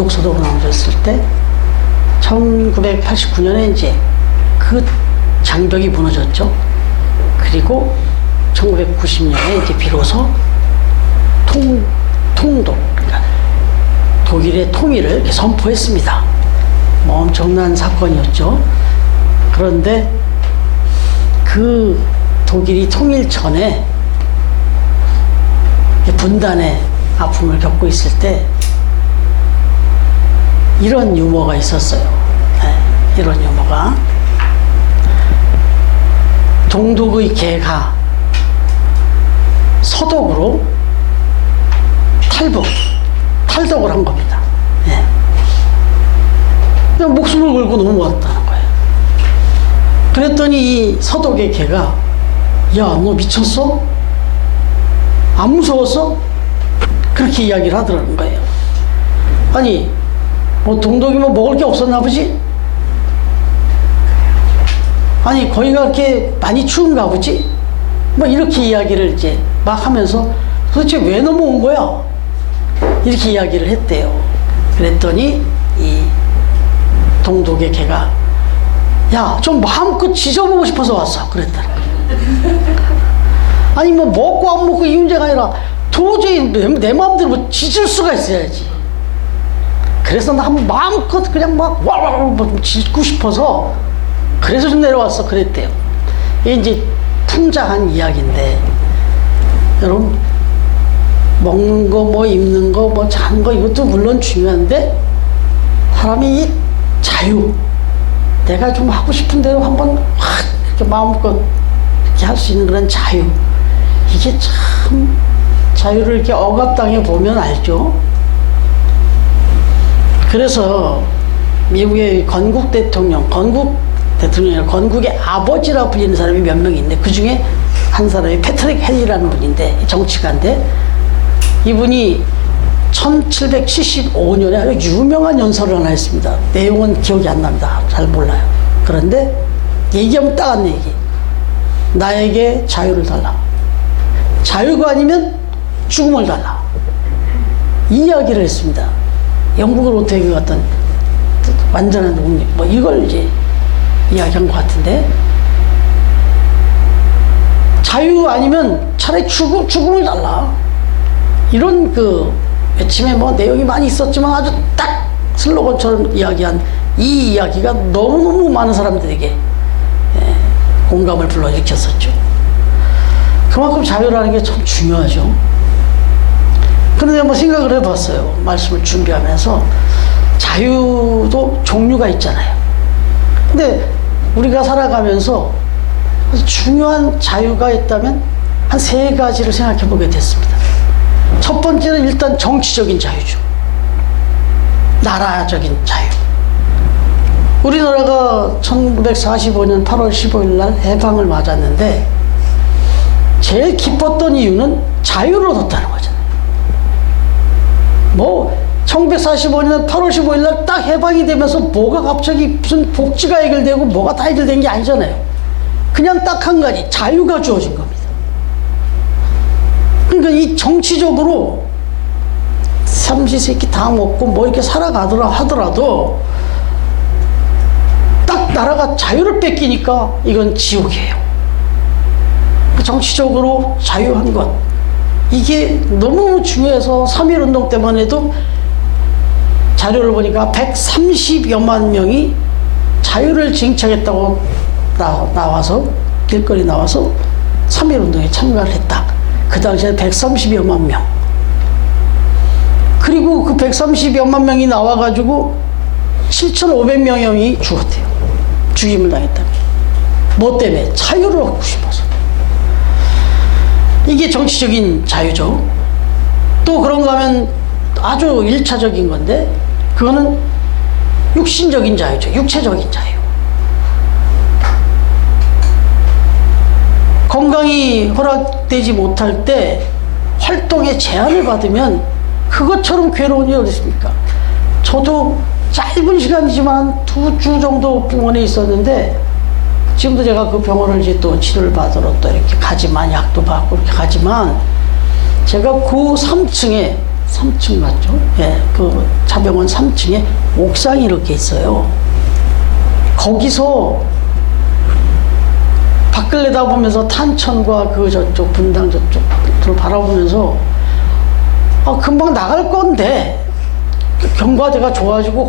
단독소득으로 나눠졌을 때 1989년에 이제 그 장벽이 무너졌죠. 그리고 1990년에 이제 비로소 통독, 그러니까 독일의 통일을 이렇게 선포했습니다. 뭐 엄청난 사건이었죠. 그런데 그 독일이 통일 전에 분단의 아픔을 겪고 있을 때 이런 유머가 있었어요. 네, 이런 유머가. 동독의 개가 서독으로 탈덕을 한 겁니다. 예. 그냥 목숨을 걸고 넘어왔다는 거예요. 그랬더니 이 서독의 개가, 야, 너 미쳤어? 안 무서웠어? 그렇게 이야기를 하더라는 거예요. 아니, 뭐 동독이면 먹을 게 없었나 보지? 아니, 거기가 그렇게 많이 추운가 보지? 뭐 이렇게 이야기를 이제 막 하면서 도대체 왜 넘어온 거야? 이렇게 이야기를 했대요. 그랬더니 이 동독의 개가, 야, 좀 마음껏 지져보고 싶어서 왔어. 그랬다는 거예요. 아니, 뭐 먹고 안 먹고 이 문제가 아니라 도저히 내 마음대로 뭐 짖을 수가 있어야지. 그래서 나 한번 마음껏 그냥 막 와와와 짖고 싶어서 그래서 좀 내려왔어. 그랬대요. 이게 이제 풍자한 이야기인데, 여러분, 먹는 거, 뭐 입는 거, 뭐 자는 거, 이것도 물론 중요한데, 사람이 이 자유, 내가 좀 하고 싶은 대로 한번 확 이렇게 마음껏 이렇게 할 수 있는 그런 자유, 이게 참 자유를 이렇게 억압당해 보면 알죠. 그래서 미국의 건국 대통령이 건국의 아버지라 불리는 사람이 몇 명 있는데, 그 중에 한 사람이 패트릭 헨리라는 분인데, 정치가인데, 이분이 1775년에 아주 유명한 연설을 하나 했습니다. 내용은 기억이 안 납니다. 잘 몰라요. 그런데 얘기하면 딱 한 얘기. 나에게 자유를 달라. 자유가 아니면 죽음을 달라. 이 이야기를 했습니다. 영국을 어떻게 갔던 완전한 독립, 뭐 이걸 이제 이야기한 것 같은데, 자유 아니면 차라리 죽음을 달라. 이런 그 외침에 뭐 내용이 많이 있었지만 아주 딱 슬로건처럼 이야기한 이 이야기가 너무너무 많은 사람들에게 공감을 불러일으켰었죠. 그만큼 자유라는 게 참 중요하죠. 그런데 한번 생각을 해봤어요. 말씀을 준비하면서 자유도 종류가 있잖아요. 근데 우리가 살아가면서 중요한 자유가 있다면 한 3가지를 생각해 보게 됐습니다. 첫 번째는 일단 정치적인 자유죠. 나라적인 자유. 우리나라가 1945년 8월 15일 날 해방을 맞았는데, 제일 기뻤던 이유는 자유를 얻었다는 거잖아요. 뭐 1945년 8월 15일 날 딱 해방이 되면서 뭐가 갑자기 무슨 복지가 해결되고 뭐가 다 해결된 게 아니잖아요. 그냥 딱 한 가지, 자유가 주어진 겁니다. 그러니까 이 정치적으로 삼시세끼 다 먹고 뭐 이렇게 살아가더라 하더라도 딱 나라가 자유를 뺏기니까 이건 지옥이에요. 정치적으로 자유한 것, 이게 너무 중요해서 3.1운동 때만 해도 자료를 보니까 130여만 명이 자유를 쟁취하겠다고 나와서 길거리 나와서 3.1운동에 참가를 했다. 그 당시에 130여만 명. 그리고 그 130여만 명이 나와가지고 7,500명이 죽었대요. 죽임을 당했다. 뭐 때문에? 자유를 얻고 싶어서. 이게 정치적인 자유죠. 또 그런가 하면 아주 1차적인 건데, 그거는 육신적인 자유죠. 육체적인 자유. 건강이 허락되지 못할 때 활동에 제한을 받으면 그것처럼 괴로운 일이 어디 있습니까? 저도 짧은 시간이지만 2주 정도 병원에 있었는데, 지금도 제가 그 병원을 이제 또 치료를 받으러 또 이렇게 가지만, 약도 받고 이렇게 가지만, 제가 그 3층에 3층 맞죠? 예, 그 자병원 3층에 옥상이 이렇게 있어요. 거기서 밖을 내다보면서 탄천과 그 저쪽 분당 저쪽을 바라보면서 금방 나갈 건데 경과대가 좋아지고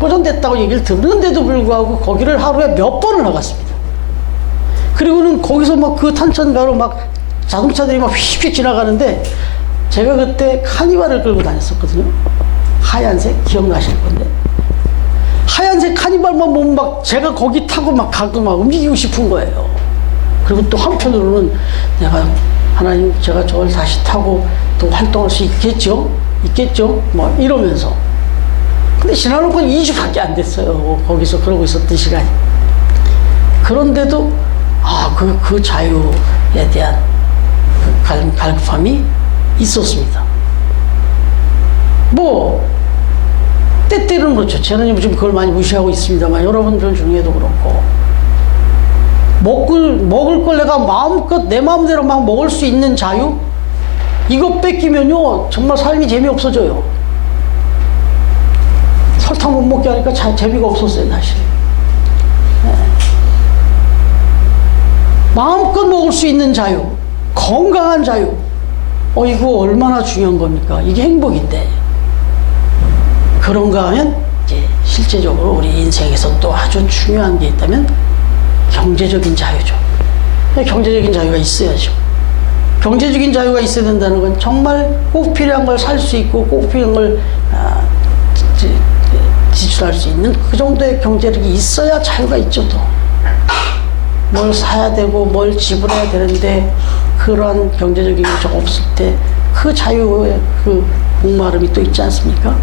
호전됐다고 얘기를 듣는데도 불구하고 거기를 하루에 몇 번을 나갔습니다. 그리고는 거기서 막 그 탄천가로 막 자동차들이 막 휙휙 지나가는데 제가 그때 카니발을 끌고 다녔었거든요. 하얀색 기억나실 건데 하얀색 카니발만 보면 막 제가 거기 타고 막 가고 막 움직이고 싶은 거예요. 그리고 또 한편으로는 내가 하나님 제가 저걸 다시 타고 또 활동할 수 있겠죠? 뭐 이러면서. 근데 지나놓고 2주밖에 안 됐어요. 거기서 그러고 있었던 시간이. 그런데도 그 자유에 대한 그 갈급함이 있었습니다. 뭐 때때로는 그렇죠. 저는 요즘 그걸 많이 무시하고 있습니다만 여러분들 중에도 그렇고 먹을 걸 내가 마음껏 내 마음대로 막 먹을 수 있는 자유? 이거 뺏기면요 정말 삶이 재미없어져요. 설탕 못 먹게 하니까 재미가 없었어요 사실. 네. 마음껏 먹을 수 있는 자유, 건강한 자유. 이거 얼마나 중요한 겁니까? 이게 행복인데. 그런가 하면 이제 실제적으로 우리 인생에서 또 아주 중요한 게 있다면 경제적인 자유죠. 경제적인 자유가 있어야죠. 경제적인 자유가 있어야 된다는 건 정말 꼭 필요한 걸 살 수 있고 꼭 필요한 걸 지출할 수 있는 그 정도의 경제력이 있어야 자유가 있죠. 또 뭘 사야 되고 뭘 지불해야 되는데 그러한 경제적인 게 좀 없을 때 그 자유의 그 목마름이 또 있지 않습니까?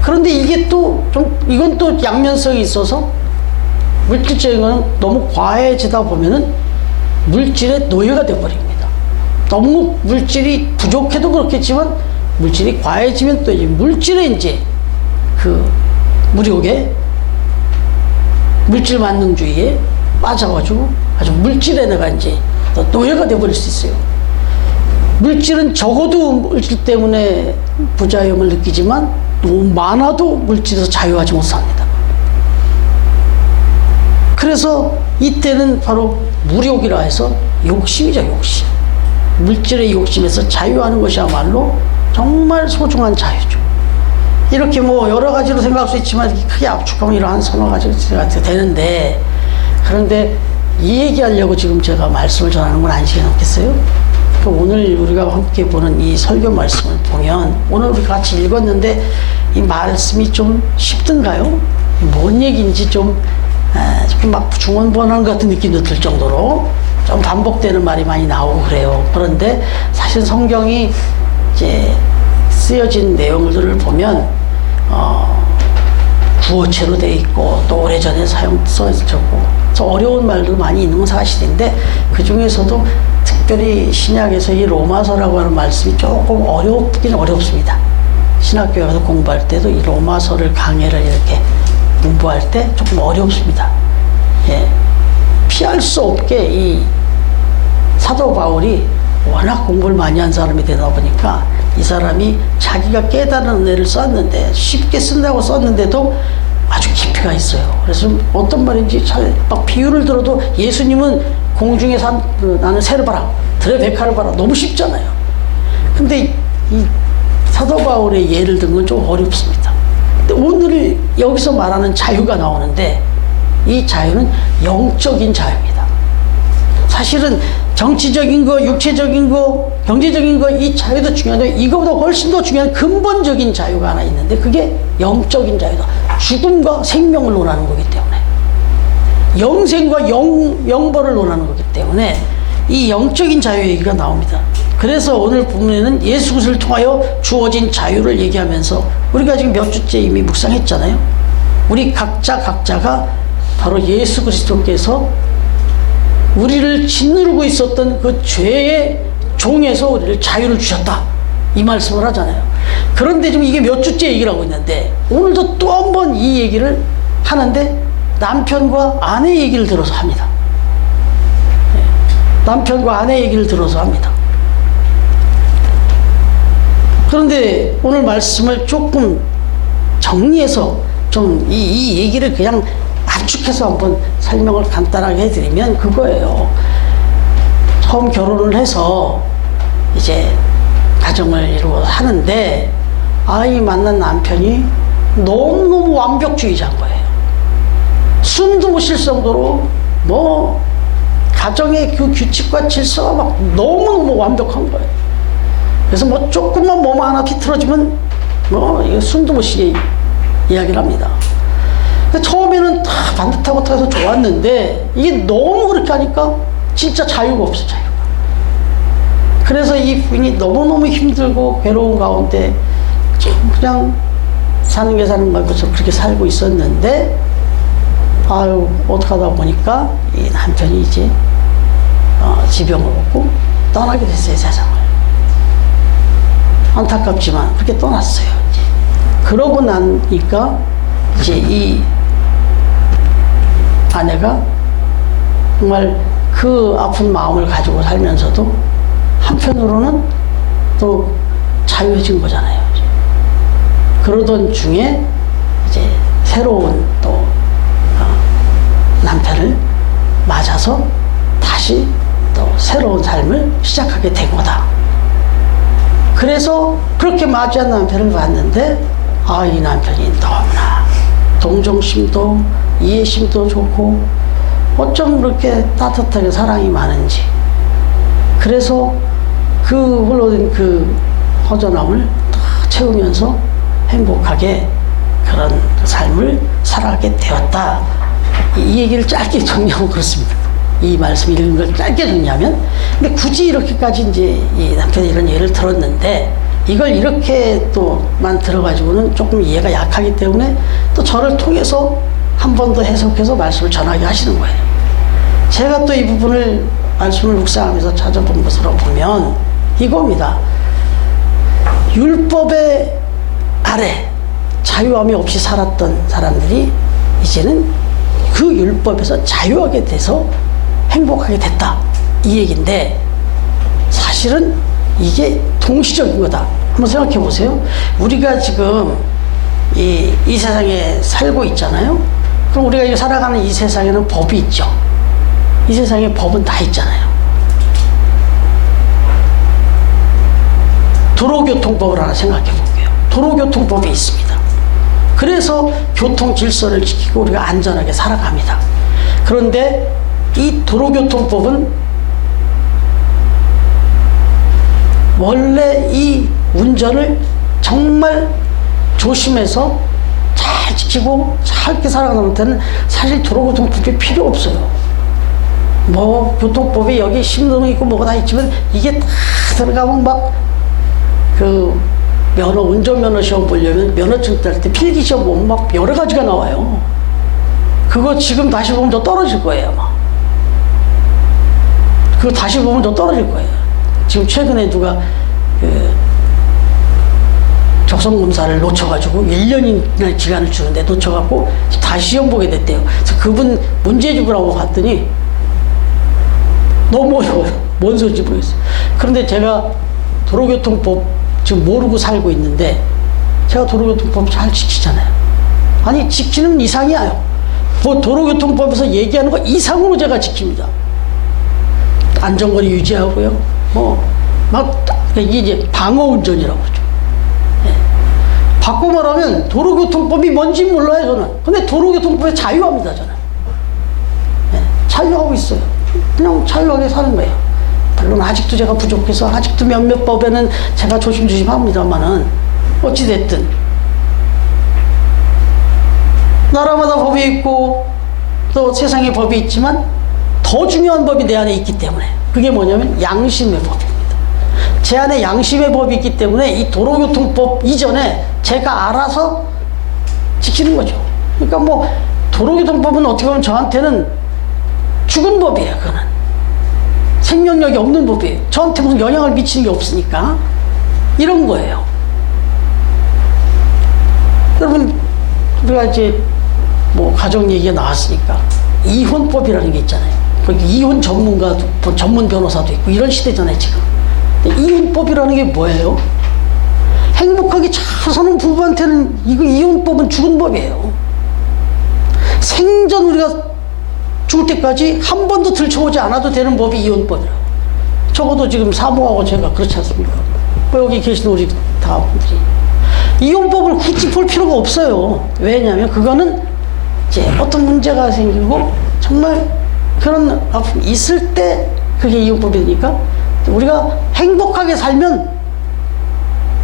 그런데 이게 또 좀 이건 또 양면성이 있어서 물질적인 거는 너무 과해지다 보면은 물질의 노예가 되어버립니다. 너무 물질이 부족해도 그렇겠지만 물질이 과해지면 또 이제 물질의 이제 그 무력에 물질 만능주의에 빠져가지고 아주 물질에 내가 이제 노예가 되어버릴 수 있어요. 물질은 적어도 물질 때문에 부자임을 느끼지만 너무 많아도 물질에서 자유하지 못합니다. 그래서 이때는 바로 무력이라 해서 욕심이죠, 욕심. 물질의 욕심에서 자유하는 것이야말로 정말 소중한 자유죠. 이렇게 뭐 여러 가지로 생각할 수 있지만 이렇게 크게 압축하면 이러한 서너 가지가 되는데, 그런데 이 얘기하려고 지금 제가 말씀을 전하는 건 아니시겠어요? 오늘 우리가 함께 보는 이 설교 말씀을 보면 오늘 우리 같이 읽었는데 이 말씀이 좀 쉽던가요? 뭔 얘기인지 조금 막 중언부언하는 것 같은 느낌도 들 정도로 좀 반복되는 말이 많이 나오고 그래요. 그런데 사실 성경이 이제 쓰여진 내용들을 보면 구어체로 돼 있고 또 오래전에 써있고 어려운 말도 많이 있는 건 사실인데 그 중에서도 특별히 신약에서 이 로마서라고 하는 말씀이 조금 어렵긴 어렵습니다. 신학교에 가서 공부할 때도 이 로마서를 강해를 이렇게 공부할 때 조금 어렵습니다. 예. 피할 수 없게 이 사도 바울이 워낙 공부를 많이 한 사람이 되다 보니까 이 사람이 자기가 깨달은 은혜를 썼는데 쉽게 쓴다고 썼는데도 아주 깊이가 있어요. 그래서 어떤 말인지 잘 막 비유를 들어도 예수님은 공중에 나는 새를 봐라, 들의 백화를 봐라, 너무 쉽잖아요. 근데 이 사도 바울의 예를 든 건 좀 어렵습니다. 근데 오늘 여기서 말하는 자유가 나오는데 이 자유는 영적인 자유입니다. 사실은 정치적인 거, 육체적인 거, 경제적인 거 이 자유도 중요한데 이거보다 훨씬 더 중요한 근본적인 자유가 하나 있는데 그게 영적인 자유다. 죽음과 생명을 논하는 거기 때문에 영생과 영벌을 논하는 거기 때문에 이 영적인 자유 얘기가 나옵니다. 그래서 오늘 본문에는 예수 그리스도를 통하여 주어진 자유를 얘기하면서 우리가 지금 몇 주째 이미 묵상했잖아요. 우리 각자가 바로 예수 그리스도께서 우리를 짓누르고 있었던 그 죄의 종에서 우리를 자유를 주셨다, 이 말씀을 하잖아요. 그런데 지금 이게 몇 주째 얘기를 하고 있는데 오늘도 또 한 번 이 얘기를 하는데 남편과 아내 얘기를 들어서 합니다. 남편과 아내 얘기를 들어서 합니다. 그런데 오늘 말씀을 조금 정리해서 좀 이 얘기를 그냥 압축해서 한번 설명을 간단하게 해드리면 그거예요. 처음 결혼을 해서 이제 가정을 이루어 하는데 아이 만난 남편이 너무너무 완벽주의자인 거예요. 숨도 못 쉴 정도로 뭐 가정의 그 규칙과 질서가 막 너무너무 완벽한 거예요. 그래서 뭐 조금만 몸 하나 비틀어지면 뭐 이거 숨도 못 쉬게 이야기를 합니다. 처음에는 다 반듯하고 타서 좋았는데 이게 너무 그렇게 하니까 진짜 자유가 없어, 자유가. 그래서 이 부인이 너무너무 힘들고 괴로운 가운데 그냥 사는 게 사는 것처럼 그렇게 살고 있었는데 아유 어떡하다 보니까 이 남편이 이제 지병을 얻고 떠나게 됐어요, 세상을. 안타깝지만 그렇게 떠났어요. 이제. 그러고 나니까 이제 이 아내가 정말 그 아픈 마음을 가지고 살면서도 한편으로는 또 자유해진 거잖아요. 그러던 중에 이제 새로운 또 남편을 맞아서 다시 또 새로운 삶을 시작하게 된 거다. 그래서 그렇게 맞이한 남편을 봤는데 이 남편이 너무나 동정심도 이해심도 좋고 어쩜 그렇게 따뜻하게 사랑이 많은지. 그래서 그 흘러든 그 허전함을 다 채우면서 행복하게 그런 삶을 살아가게 되었다. 이 얘기를 짧게 정리하면 그렇습니다. 이 말씀 읽은 걸 짧게 정리하면. 근데 굳이 이렇게까지 이제 이 남편이 이런 예를 들었는데 이걸 이렇게 또만 들어가지고는 조금 이해가 약하기 때문에 또 저를 통해서 한 번 더 해석해서 말씀을 전하게 하시는 거예요. 제가 또 이 부분을 말씀을 묵상하면서 찾아본 것으로 보면 이겁니다. 율법의 아래 자유함이 없이 살았던 사람들이 이제는 그 율법에서 자유하게 돼서 행복하게 됐다, 이 얘기인데 사실은 이게 동시적인 거다. 한번 생각해 보세요. 우리가 지금 이 세상에 살고 있잖아요. 그럼 우리가 살아가는 이 세상에는 법이 있죠. 이 세상에 법은 다 있잖아요. 도로교통법을 하나 생각해 볼게요. 도로교통법이 있습니다. 그래서 교통 질서를 지키고 우리가 안전하게 살아갑니다. 그런데 이 도로교통법은 원래 이 운전을 정말 조심해서 잘 지키고 잘 이렇게 살아가는 데는 사실 도로교통법이 필요 없어요. 뭐 교통법에 여기 신호등 있고 뭐가 다 있지만 이게 다 들어가면 막 그 운전면허 시험 보려면 면허증 딸 때 필기 시험 보면 막 여러 가지가 나와요. 그거 지금 다시 보면 더 떨어질 거예요, 아마. 그거 다시 보면 더 떨어질 거예요. 지금 최근에 누가 적성검사를 놓쳐가지고 1년이나 기간을 주는데 놓쳐갖고 다시 시험 보게 됐대요. 그래서 그분 문제 집으라고 갔더니 너무 어려워요. 뭔 소리인지 모르겠어요. 그런데 제가 도로교통법 지금 모르고 살고 있는데 제가 도로교통법 잘 지키잖아요. 아니 지키는 이상이에요. 뭐 도로교통법에서 얘기하는 거 이상으로 제가 지킵니다. 안전거리 유지하고요. 이게 이제 방어운전이라고 그러죠. 예. 바꿔 말하면 도로교통법이 뭔지 몰라요, 저는. 근데 도로교통법에 자유합니다, 저는. 예. 자유하고 있어요. 그냥 자유하게 사는 거예요. 물론 아직도 제가 부족해서 아직도 몇몇 법에는 제가 조심조심 합니다만은 어찌됐든 나라마다 법이 있고 또 세상에 법이 있지만 더 중요한 법이 내 안에 있기 때문에 그게 뭐냐면 양심의 법입니다. 제 안에 양심의 법이 있기 때문에 이 도로교통법 이전에 제가 알아서 지키는 거죠. 그러니까 뭐 도로교통법은 어떻게 보면 저한테는 죽은 법이에요. 그거는 생명력이 없는 법이에요. 저한테 무슨 영향을 미치는 게 없으니까 이런 거예요. 여러분 우리가 이제 뭐 가정 얘기가 나왔으니까 이혼법이라는 게 있잖아요. 그러니까 이혼 전문가도 전문 변호사도 있고 이런 시대잖아요 지금. 이혼법이라는 게 뭐예요? 행복하게 잘 사는 부부한테는 이거 이혼법은 죽은 법이에요. 생전 우리가 죽을 때까지 한 번도 들춰오지 않아도 되는 법이 이혼법이라고. 적어도 지금 사모하고 제가 그렇지 않습니까? 여기 계신 우리 다 이혼법을 굳이 볼 필요가 없어요. 왜냐하면 그거는 이제 어떤 문제가 생기고 정말 그런 아픔이 있을 때 그게 이혼법이니까, 우리가 행복하게 살면,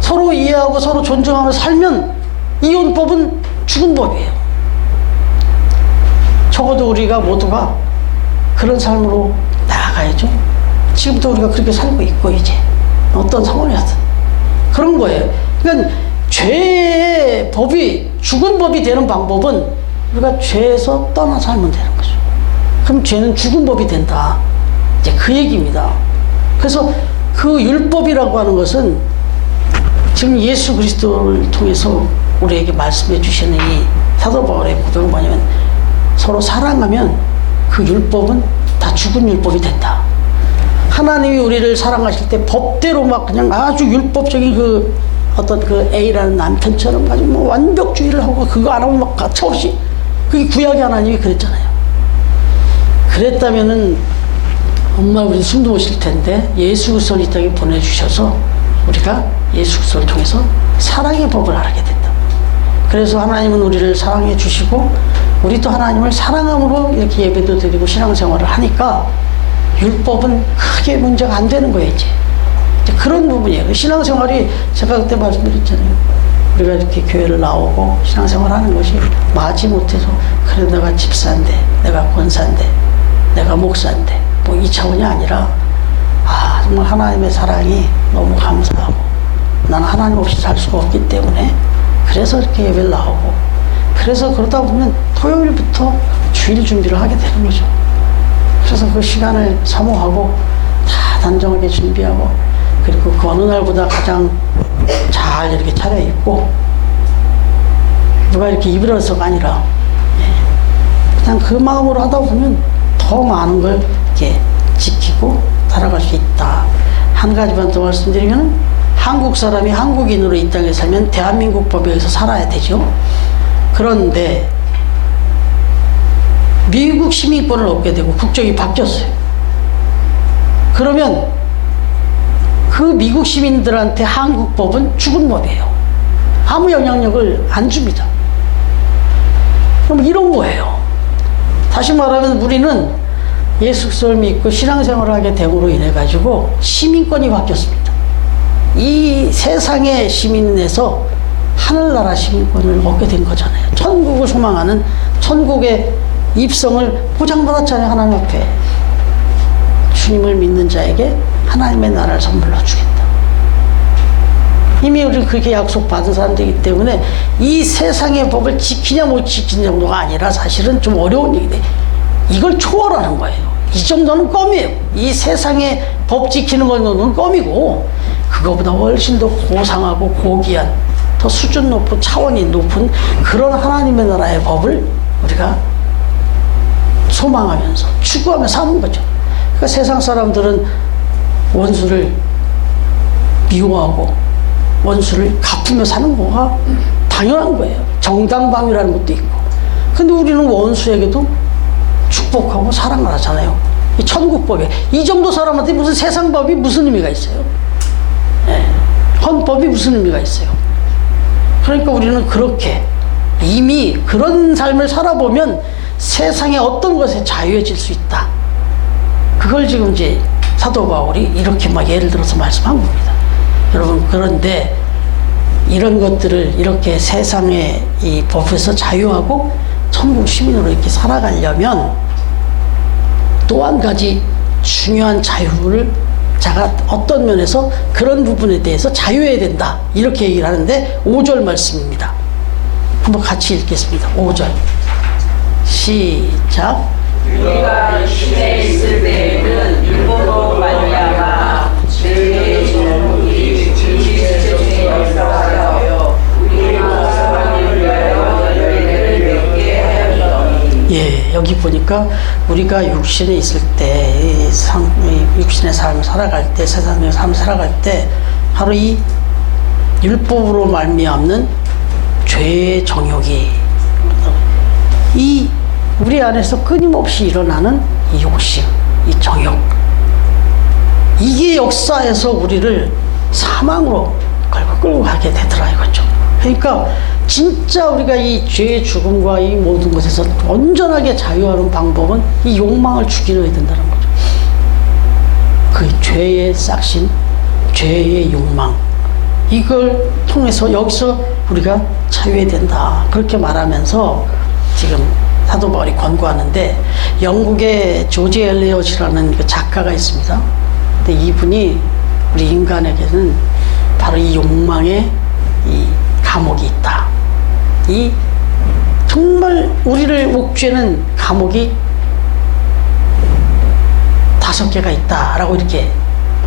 서로 이해하고 서로 존중하며 살면 이혼법은 죽은 법이에요. 적어도 우리가 모두가 그런 삶으로 나아가야죠. 지금도 우리가 그렇게 살고 있고, 이제 어떤 상황이었든 그런 거예요. 그러니까 죄의 법이 죽은 법이 되는 방법은 우리가 죄에서 떠나 살면 되는 거죠. 그럼 죄는 죽은 법이 된다, 이제 그 얘기입니다. 그래서 그 율법이라고 하는 것은 지금 예수 그리스도를 통해서 우리에게 말씀해 주시는 이 사도 바울의 고백은 뭐냐면, 서로 사랑하면 그 율법은 다 죽은 율법이 된다. 하나님이 우리를 사랑하실 때 법대로 막 그냥 아주 율법적인 그 어떤 그 A라는 남편처럼 가지고 뭐 완벽주의를 하고 그거 안 하면 막 가차없이, 그게 구약의 하나님이 그랬잖아요. 그랬다면은 정말 우리 숨도 못 쉴 텐데, 예수 그리스도를 이 땅에 보내주셔서 우리가 예수 그리스도를 통해서 사랑의 법을 알게 된다. 그래서 하나님은 우리를 사랑해 주시고 우리도 하나님을 사랑함으로 이렇게 예배도 드리고 신앙생활을 하니까 율법은 크게 문제가 안 되는 거예요. 이제 그런 부분이에요. 신앙생활이 제가 그때 말씀드렸잖아요. 우리가 이렇게 교회를 나오고 신앙생활 하는 것이 마지못해서, 그래 내가 집사인데, 내가 권사인데, 내가 목사인데, 뭐 이 차원이 아니라, 아 정말 하나님의 사랑이 너무 감사하고, 나는 하나님 없이 살 수가 없기 때문에 그래서 이렇게 예배를 나오고, 그래서 그러다 보면 토요일부터 주일 준비를 하게 되는 거죠. 그래서 그 시간을 사모하고 다 단정하게 준비하고, 그리고 그 어느 날보다 가장 잘 이렇게 차려입고, 누가 이렇게 입으라서가 아니라 그냥 그 마음으로 하다 보면 더 많은 걸 이렇게 지키고 살아갈 수 있다. 한 가지만 더 말씀드리면, 한국 사람이 한국인으로 이 땅에 살면 대한민국 법에 의해서 살아야 되죠. 그런데 미국 시민권을 얻게 되고 국적이 바뀌었어요. 그러면 그 미국 시민들한테 한국 법은 죽은 법이에요. 아무 영향력을 안 줍니다. 그럼 이런 거예요. 다시 말하면 우리는 예수 그리스도를 믿고 신앙생활을 하게 됨으로 인해 가지고 시민권이 바뀌었습니다. 이 세상의 시민에서 하늘나라 시민권을 얻게 된 거잖아요. 천국을 소망하는, 천국의 입성을 보장받았잖아요. 하나님 앞에 주님을 믿는 자에게 하나님의 나라를 선물로 주겠다. 이미 우리는 그렇게 약속받은 사람들이기 때문에 이 세상의 법을 지키냐 못 지키는 정도가 아니라 사실은 좀 어려운 얘기인데, 이걸 초월하는 거예요. 이 정도는 껌이에요. 이 세상의 법 지키는 건 껌이고, 그거보다 훨씬 더 고상하고 고귀한, 더 수준 높은, 차원이 높은 그런 하나님의 나라의 법을 우리가 소망하면서 추구하며 사는 거죠. 그러니까 세상 사람들은 원수를 미워하고 원수를 갚으며 사는 거가 당연한 거예요. 정당방위라는 것도 있고. 근데 우리는 원수에게도 축복하고 사랑을 하잖아요. 이 천국법에. 이 정도 사람한테 무슨 세상 법이 무슨 의미가 있어요? 네. 헌법이 무슨 의미가 있어요? 그러니까 우리는 그렇게 이미 그런 삶을 살아보면 세상의 어떤 것에 자유해질 수 있다. 그걸 지금 이제 사도 바울이 이렇게 막 예를 들어서 말씀한 겁니다. 여러분, 그런데 이런 것들을 이렇게 세상의 이 법에서 자유하고 천국 시민으로 이렇게 살아가려면 또 한 가지 중요한 자유를 자가 어떤 면에서 그런 부분에 대해서 자유해야 된다. 이렇게 얘기를 하는데 5절 말씀입니다. 한번 같이 읽겠습니다. 5절. 시작. 우리가 육신에 있을 때에는 율법으로 말미암아 죄의 정욕이 우리 중에 역사하여 우리로 사랑을 위하여 열매를 맺게 하였더니. 예, 여기 보니까 우리가 육신에 있을 때, 육신의 삶을 살아갈 때, 세상의 삶을 살아갈 때 바로 이 율법으로 말미암는 죄의 정욕이 이 우리 안에서 끊임없이 일어나는 이 욕심, 이 정욕, 이게 역사에서 우리를 사망으로 끌고 가게 되더라 이거죠. 그러니까 진짜 우리가 이 죄의 죽음과 이 모든 것에서 온전하게 자유하는 방법은 이 욕망을 죽이려야 된다는 거죠. 그 죄의 싹신, 죄의 욕망, 이걸 통해서 여기서 우리가 자유해야 된다 그렇게 말하면서 지금 사도 바울이 권고하는데, 영국의 조지 엘리엇이라는 그 작가가 있습니다. 근데 이분이 우리 인간에게는 바로 이 욕망의 이 감옥이 있다. 이 정말 우리를 옥죄는 감옥이 5개가 있다라고 이렇게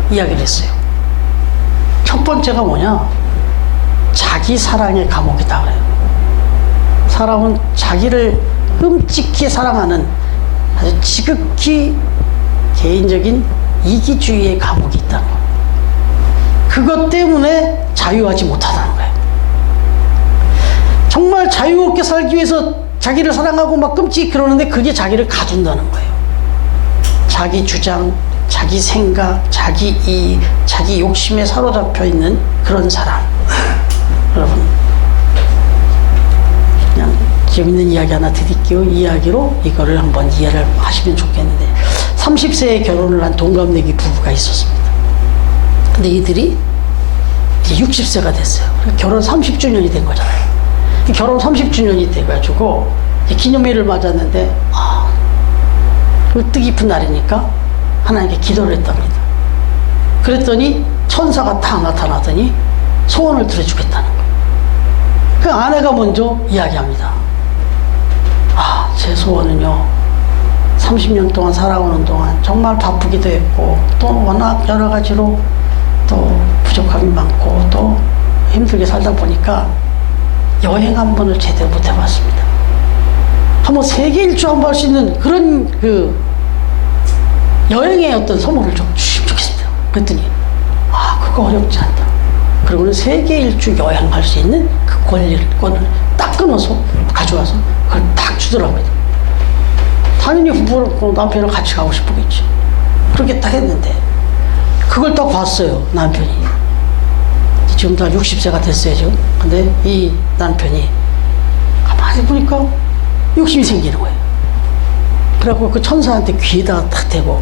이야기를 했어요. 첫 번째가 뭐냐? 자기 사랑의 감옥이다 그래요. 사람은 자기를 끔찍히 사랑하는 아주 지극히 개인적인 이기주의의 감옥이 있다는 거예요. 그것 때문에 자유하지 못하다는 거예요. 정말 자유롭게 살기 위해서 자기를 사랑하고 막 끔찍히 그러는데 그게 자기를 가둔다는 거예요. 자기 주장, 자기 생각, 자기 이익, 자기 욕심에 사로잡혀 있는 그런 사람. 여러분, 그냥 재밌는 이야기 하나 드릴게요. 이 이야기로 이거를 한번 이해를 하시면 좋겠는데, 30세에 결혼을 한 동갑내기 부부가 있었습니다. 근데 이들이 이제 60세가 됐어요. 결혼 30주년이 된 거잖아요. 결혼 30주년이 돼가지고 기념일을 맞았는데, 그 뜻깊은 날이니까 하나님께 기도를 했답니다. 그랬더니 천사가 딱 나타나더니 소원을 들어주겠다는 거예요. 그 아내가 먼저 이야기합니다. 제 소원은요, 30년 동안 살아오는 동안 정말 바쁘기도 했고 또 워낙 여러 가지로 또 부족함이 많고 또 힘들게 살다 보니까 여행 한 번을 제대로 못 해봤습니다. 한번 세계 일주 한번 할 수 있는 그런 그 여행의 어떤 선물을 좀 주시면 좋겠습니다. 그랬더니 그거 어렵지 않다. 그러고는 세계 일주 여행할 수 있는 그 권을 딱 끊어서 가져와서 그걸 딱 주더라고요. 당연히 부부는 남편이랑 같이 가고 싶겠지. 그렇게 딱 했는데 그걸 딱 봤어요, 남편이. 지금 다 60세가 됐어요, 지금. 근데 이 남편이 가만히 보니까 욕심이 생기는 거예요. 그래갖고 그 천사한테 귀에다가 탁 대고,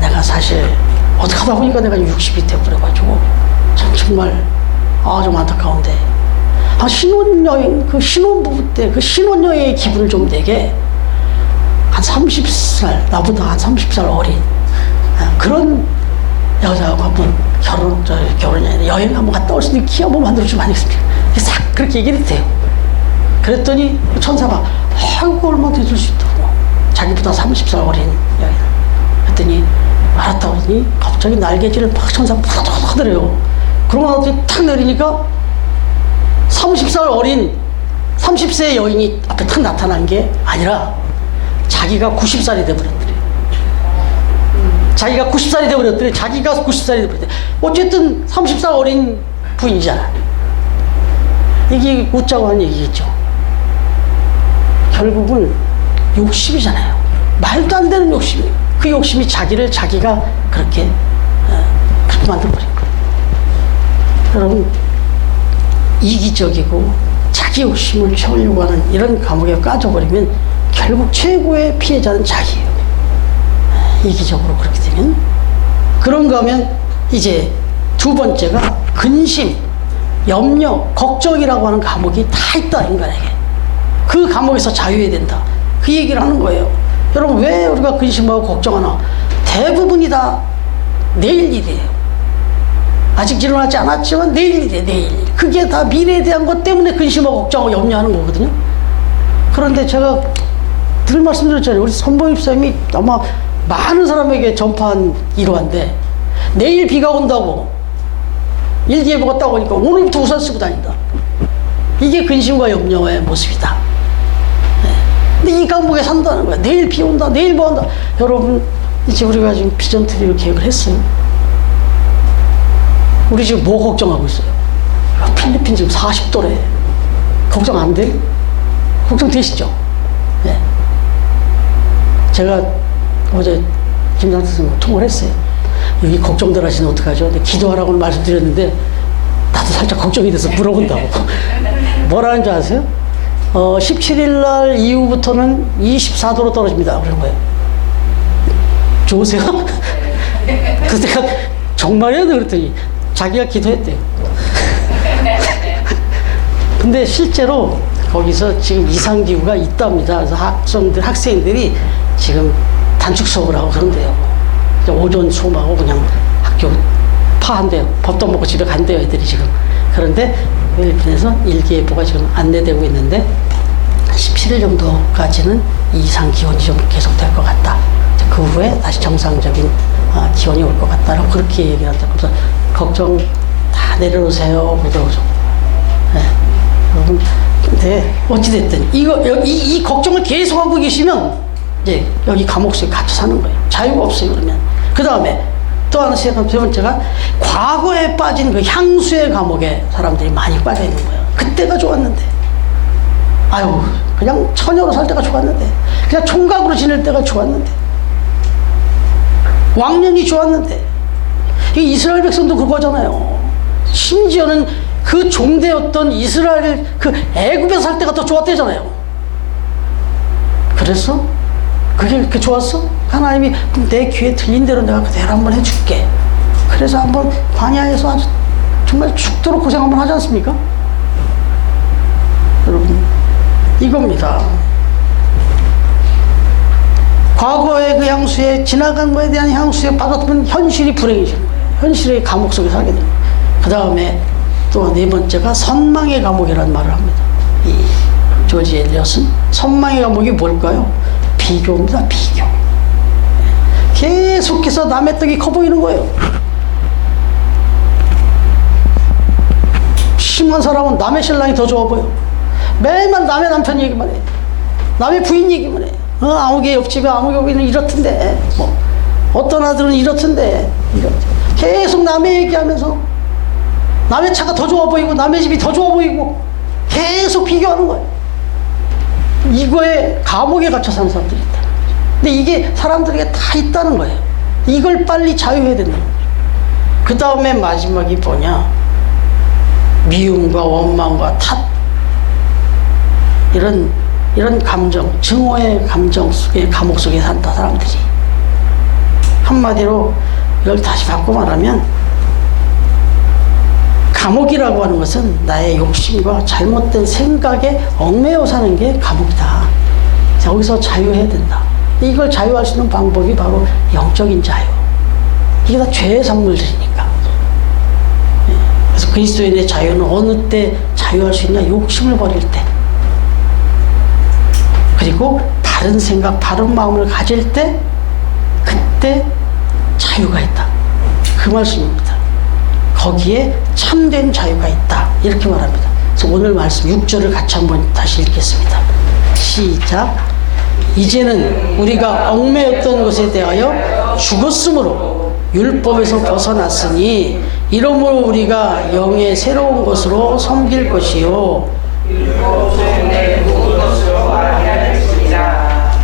내가 사실 어떻게 하다 보니까 내가 60이 돼버려가지고 정말 좀 안타까운데, 신혼여행, 그 신혼부부 때 그 신혼여행의 기분을 좀 내게 한 30살, 나보다 한 30살 어린 그런 여자하고 한번 결혼이 아니라 여행 한번 갔다 올 수 있는 기회 한번 만들어주면 안 되겠습니까? 싹 그렇게 얘기를 했대요. 그랬더니 천사가 그거 얼마나 해줄 수 있다고, 자기보다 30살 어린 여인. 그랬더니 알았다고 하더니 갑자기 날개질을 막 천사가 팍 하더래요. 그러고 나서 탁 내리니까 30살 어린 30세 여인이 앞에 탁 나타난 게 아니라 자기가 90살이 돼버렸더래. 자기가 90살이 돼버렸더래. 자기가 90살이 돼버렸더래. 어쨌든 30살 어린 부인이잖아. 이게 웃자고 한 얘기겠죠. 결국은 욕심이잖아요. 말도 안 되는 욕심이에요. 그 욕심이 자기가 그렇게 만들어버린 거예요. 여러분, 이기적이고 자기 욕심을 채우려고 하는 이런 감옥에 빠져버리면 결국 최고의 피해자는 자기예요. 이기적으로 그렇게 되면. 그런가 하면 이제 두 번째가 근심, 염려, 걱정이라고 하는 감옥이 다 있다, 인간에게. 그 감옥에서 자유해야 된다. 그 얘기를 하는 거예요. 여러분, 왜 우리가 근심하고 걱정하나? 대부분이 다 내일 일이에요. 아직 일어나지 않았지만 내일 일이에요, 내일 일. 그게 다 미래에 대한 것 때문에 근심하고 걱정하고 염려하는 거거든요. 그런데 제가 늘 말씀드렸잖아요. 우리 선봉 입사님이 아마 많은 사람에게 전파한 일화인데, 내일 비가 온다고 일기예보가 딱 오니까 오늘부터 우산 쓰고 다닌다. 이게 근심과 염려의 모습이다. 근데 이 감옥에 산다는 거야. 내일 비 온다, 내일 뭐 한다. 여러분, 이제 우리가 지금 비전 트리를 계획을 했어요. 우리 지금 뭐 걱정하고 있어요? 필리핀 지금 40도래. 걱정 안 돼? 걱정되시죠? 네. 제가 어제 김상태 선생님 통화를 했어요. 여기 걱정들 하시면 어떡하죠? 근데 기도하라고 말씀드렸는데 나도 살짝 걱정이 돼서 물어본다고. 뭐라는 줄 아세요? 17일 날 이후부터는 24도로 떨어집니다. 그런 거예요. 좋으세요? 그래서 내가 정말이야? 그랬더니 자기가 기도했대요. 근데 실제로 거기서 지금 이상기후가 있답니다. 그래서 학생들이 지금 단축 수업을 하고 그런대요. 오전 수업하고 그냥 학교 파한대요. 밥도 먹고 집에 간대요, 애들이 지금. 그런데 필리핀에서 일기예보가 지금 안내되고 있는데 17일 정도까지는 이상 기온이 좀 계속될 것 같다. 그 후에 다시 정상적인 기온이 올 것 같다라고 그렇게 얘기를 한다. 그래서 걱정 다 내려놓으세요. 그러더라고요. 네. 여러분, 근데 어찌됐든 이 걱정을 계속하고 계시면 이제 여기 감옥 속에 갇혀 사는 거예요. 자유가 없어요. 그러면 그 다음에 또 하나 세 번째가 과거에 빠진 그 향수의 감옥에 사람들이 많이 빠져 있는 거예요. 그때가 좋았는데, 아유 그냥 처녀로 살 때가 좋았는데, 그냥 총각으로 지낼 때가 좋았는데, 왕년이 좋았는데. 이 이스라엘 백성도 그거잖아요. 심지어는 그 종되었던 이스라엘 그 애굽에 살 때가 더 좋았대잖아요. 그래서 그게 그렇게 좋았어? 하나님이 내 귀에 들린 대로 내가 그대로 한번 해줄게. 그래서 한번 광야에서 아주 정말 죽도록 고생 한번 하지 않습니까? 여러분, 이겁니다. 과거의 그 향수에, 지나간 거에 대한 향수에 받았으면 현실이 불행해지는 거예요. 현실의 감옥 속에 살게 됩니다. 그 다음에 또 네 번째가 선망의 감옥이라는 말을 합니다. 이 조지 엘리엇은 선망의 감옥이 뭘까요? 비교입니다. 비교. 계속해서 남의 떡이 커 보이는 거예요. 심한 사람은 남의 신랑이 더 좋아 보여. 매일만 남의 남편 얘기만 해. 남의 부인 얘기만 해. 아무개 옆집에 아무개는 이렇던데, 뭐 어떤 아들은 이렇던데, 계속 남의 얘기하면서 남의 차가 더 좋아 보이고 남의 집이 더 좋아 보이고 계속 비교하는 거예요. 이거에 감옥에 갇혀 사는 사람들이 있다. 근데 이게 사람들에게 다 있다는 거예요. 이걸 빨리 자유해야 된다는 거죠. 그 다음에 마지막이 뭐냐? 미움과 원망과 탓, 이런 감정, 증오의 감정 속에, 감옥 속에 산다, 사람들이. 한마디로 이걸 다시 바꿔 말하면, 감옥이라고 하는 것은 나의 욕심과 잘못된 생각에 얽매여 사는 게 감옥이다. 여기서 자유해야 된다. 이걸 자유할 수 있는 방법이 바로 영적인 자유. 이게 다 죄의 선물들이니까. 그래서 그리스도인의 자유는 어느 때 자유할 수 있냐? 욕심을 버릴 때. 그리고 바른 생각, 바른 마음을 가질 때, 그때 자유가 있다. 그 말씀입니다. 거기에 참된 자유가 있다. 이렇게 말합니다. 그래서 오늘 말씀 6절을 같이 한번 다시 읽겠습니다. 시작. 이제는 우리가 얽매였던 것에 대하여 죽었으므로 율법에서 벗어났으니 이러므로 우리가 영의 새로운 것으로 섬길 것이요.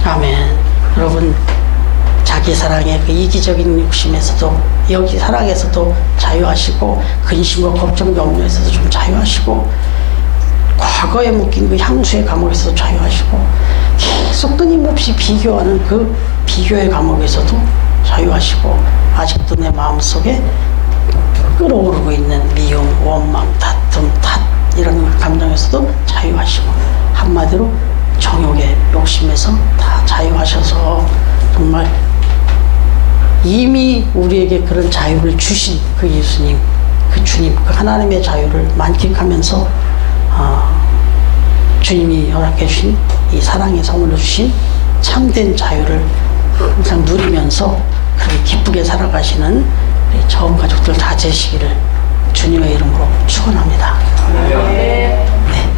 아멘. 여러분, 자기 사랑의 그 이기적인 욕심에서도, 여기 사랑에서도 자유하시고, 근심과 걱정, 염려에서도 좀 자유하시고, 과거에 묶인 그 향수의 감옥에서도 자유하시고, 계속 끊임없이 비교하는 그 비교의 감옥에서도 자유하시고, 아직도 내 마음속에 끌어오르고 있는 미움, 원망, 다툼, 탓, 이런 감정에서도 자유하시고, 한마디로 정욕의 욕심에서 다 자유하셔서 정말 이미 우리에게 그런 자유를 주신 그 예수님, 그 주님, 그 하나님의 자유를 만끽하면서 주님이 허락해 주신 이 사랑의 선물로 주신 참된 자유를 항상 누리면서 그렇게 기쁘게 살아가시는 우리 처음 가족들 다 되시기를 주님의 이름으로 축원합니다.